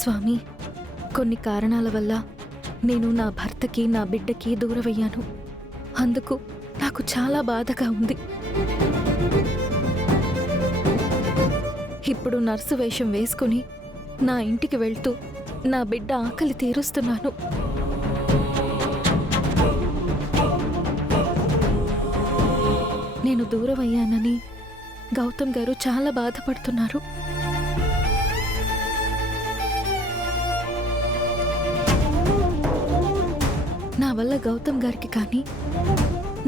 స్వామి, కొన్ని కారణాల వల్ల నేను నా భర్తకి, నా బిడ్డకి దూరమయ్యాను. అందుకు నాకు చాలా బాధగా ఉంది. ఇప్పుడు నర్సు వేషం వేసుకుని నా ఇంటికి వెళ్తూ నా బిడ్డ ఆకలి తీరుస్తున్నాను. నేను దూరమయ్యానని గౌతమ్ గారు చాలా బాధపడుతున్నారు. నా వల్ల గౌతమ్ గారికి కానీ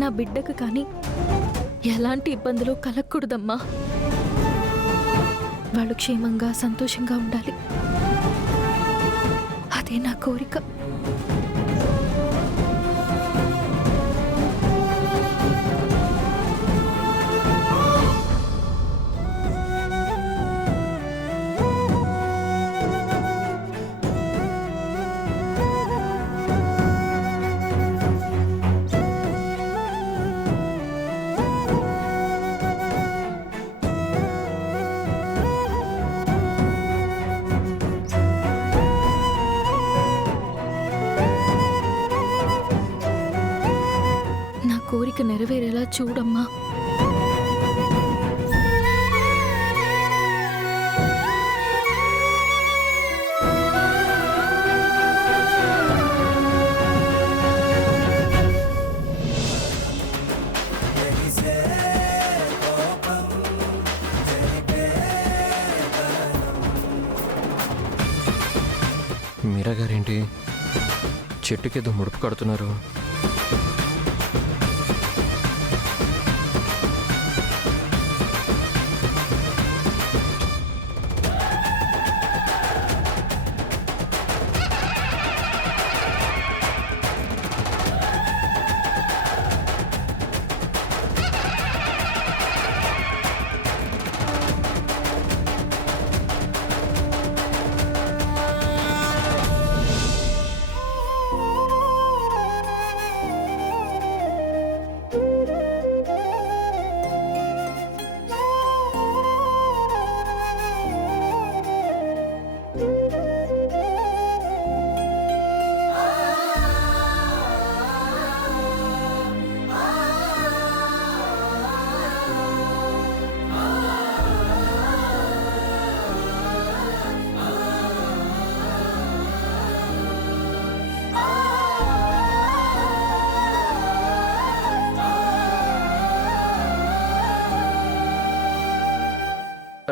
నా బిడ్డకు కానీ ఎలాంటి ఇబ్బందులు కలగకూడదమ్మా. వాళ్ళు క్షేమంగా సంతోషంగా ఉండాలి. అదే నా కోరిక. కోరిక నెరవేరేలా చూడమ్మా. మీరా గారేంటి చెట్టుకేదో ముడుపు కడుతున్నారు?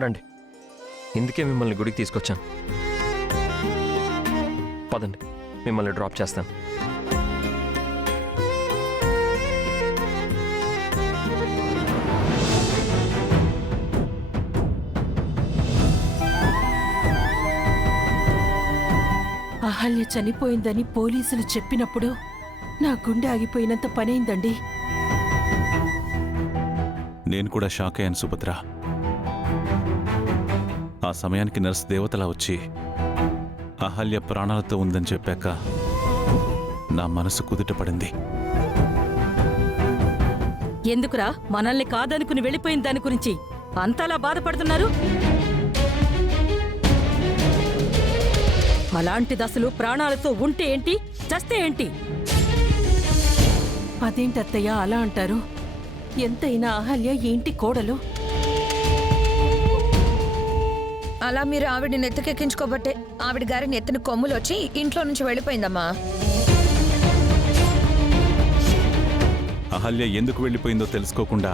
రండి, ఇందుకే మిమ్మల్ని గుడికి తీసుకొచ్చాను. పదండి, మిమ్మల్ని డ్రాప్ చేస్తాను. అహల్య చనిపోయిందని పోలీసులు చెప్పినప్పుడు నా గుండె ఆగిపోయినంత పనైందండి. నేను కూడా షాక్ అయ్యాను సుభద్ర. ఆ సమయానికి నర్స్ దేవతలా వచ్చి అహల్య ప్రాణాలతో ఉందని చెప్పాక నా మనసు కుదుటపడింది. ఎందుకురా మనల్ని కాదనుకుని వెళ్ళిపోయిన దాని గురించి అంతలా బాధపడుతున్నారు? అలాంటి దశలు ప్రాణాలతో ఉంటే ఏంటి, చస్తే ఏంటి? అదేంటత్తయ్య అలా అంటారు? ఎంతైనా అహల్య ఏంటి కోడలు. అలా మీరు ఆవిడ నెత్తికెక్కించుకోబట్టే ఆవిడ గారి నెత్తిన కొమ్ములు వచ్చి ఇంట్లో నుంచి వెళ్ళిపోయిందమ్మా. అహల్య ఎందుకు వెళ్ళిపోయిందో తెలుసుకోకుండా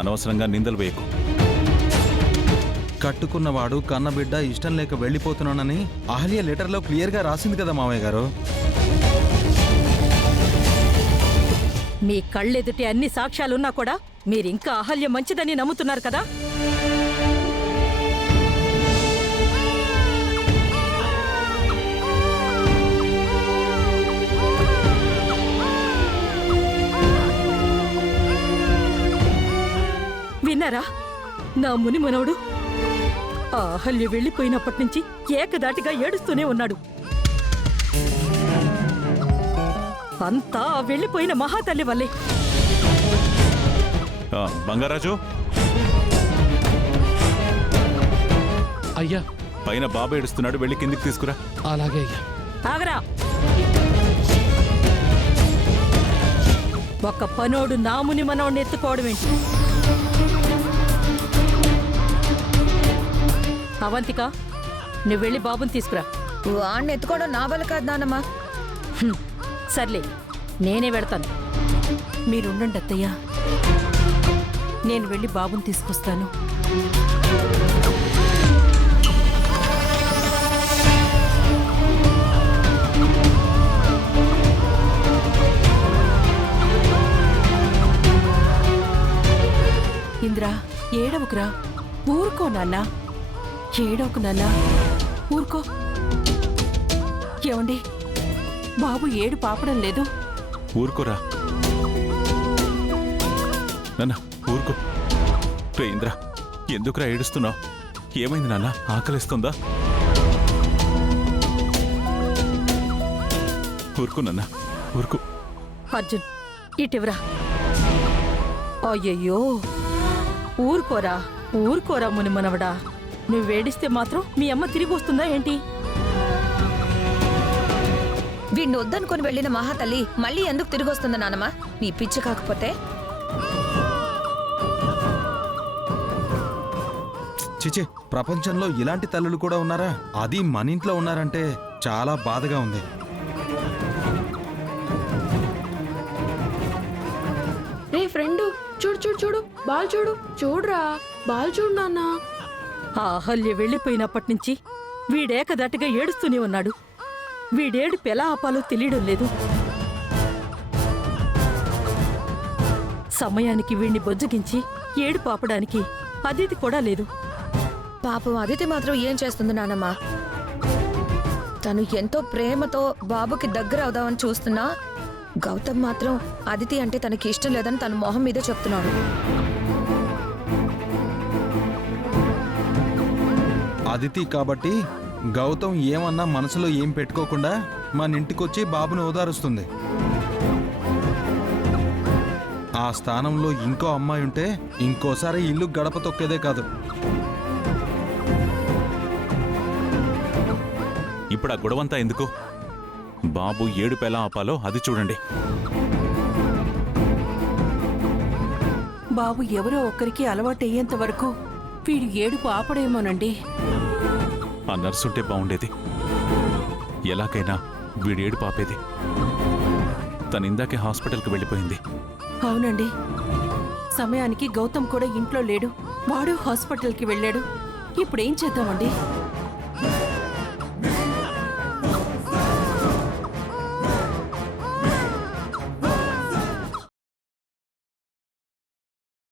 అనవసరంగా నిందలు వేయకు. కట్టుకున్నవాడు కన్నబిడ్డ ఇష్టం లేక వెళ్ళిపోతున్నానని అహల్య లెటర్లో క్లియర్గా రాసింది కదా మామయ్య గారు. మీ కళ్ళెదుటి అన్ని సాక్ష్యాలున్నా కూడా మీరింకా అహల్య మంచిదని నమ్ముతున్నారు కదా? విన్నారా? నా ముని మనవడు ఆ అహల్య వెళ్ళిపోయినప్పటి నుంచి ఏకదాటిగా ఏడుస్తూనే ఉన్నాడు. అంతా వెళ్ళిపోయిన మహాతల్లి వల్లే. బంగారాజు, అయ్యా పైన బాబు ఏడుస్తున్నాడు, వెళ్ళి కిందికి తీసుకురా. అలాగే అయ్యా. ఆగరా! ఒక్క పనోడు నా ముని మనోడిని ఎత్తుకోవడం ఏంటి? అవంతిక, నువ్వు వెళ్ళి బాబుని తీసుకురా. వాడిని ఎత్తుకోవడం నా వల్ల కాదు నానమ్మ. సర్లే, నేనే వెడతాను. మీరుండండి అత్తయ్య, నేను వెళ్ళి బాబుని తీసుకొస్తాను. ఇంద్రా, ఏడవకురా, ఊరుకో నాన్నా, ఏడవకు నాన్నా, ఊరుకో. ఏమండి, బాబు ఏడు పాపడం లేదు. ఊరుకోరా నాన్న, ఊరుకో. రే ఇంద్ర, ఎందుకురా ఏడుస్తున్నావు? ఏమైంది నాన్న? ఆకలిస్తుందా? ఊరుకో నాన్న, ఊరుకో. అర్జున్, ఇటివరా. అయ్యయ్యో, ఊరుకోరా, ఊరుకోరా ముని మనవడా. నువ్వు వేడిస్తే మాత్రం మీ అమ్మ తిరిగి వస్తుందా ఏంటి? వీడిని వద్దనుకుని వెళ్ళిన మహాతల్లి మళ్ళీ ఎందుకు తిరిగి వస్తుంది నానమ్మ? నీ పిచ్చి కాకపోతే. చిచి, ప్రపంచంలో ఇలాంటి తల్లులు కూడా ఉన్నారా? అది మన ఇంట్లో ఉన్నారంటే చాలా బాధగా ఉంది. రే ఫ్రెండ్, చూడు చూడు చూడు, బాల్ చూడు, చూడురా, బాల్ చూడు నాన్న. ఆ అహల్య వెళ్ళిపోయినప్పటి నుంచి వీడేకదాటిగా ఏడుస్తూనే ఉన్నాడు. వీడేడుపు ఎలా ఆపాలో తెలియడం లేదు. సమయానికి వీణ్ణి బొజ్జగించి ఏడుపు ఆపడానికి అదితి కూడా లేదు. పాపం అదితి మాత్రం ఏం చేస్తుంది నానమ్మ? తను ఎంతో ప్రేమతో బాబుకి దగ్గర అవుదామని చూస్తున్నా గౌతమ్ మాత్రం అదితి అంటే తనకి ఇష్టం లేదని తన మొహం మీద చెప్తున్నాడు. అదితి కాబట్టి గౌతమ్ ఏమన్నా మనసులో ఏం పెట్టుకోకుండా మన ఇంటికొచ్చి బాబుని ఓదారుస్తుంది. ఆ స్థానంలో ఇంకో అమ్మాయి ఉంటే ఇంకోసారి ఇల్లు గడప తొక్కేదే కాదు. ఇప్పుడు ఆ గొడవంతా ఎందుకు? బాబు ఏడుపు ఎలా ఆపాలో అది చూడండి. బాబు ఎవరో ఒక్కరికి అలవాటయ్యేంత వరకు వీడు ఏడుపు ఆపడేమోనండి. ఆ నర్సుంటే బాగుండేది. ఎలాగైనా వీడి ఏడుపు ఆపేది. తను ఇందాకే హాస్పిటల్కి వెళ్ళిపోయింది. అవునండి, సమయానికి గౌతమ్ కూడా ఇంట్లో లేడు. వాడు హాస్పిటల్కి వెళ్ళాడు. ఇప్పుడేం చేద్దామండి?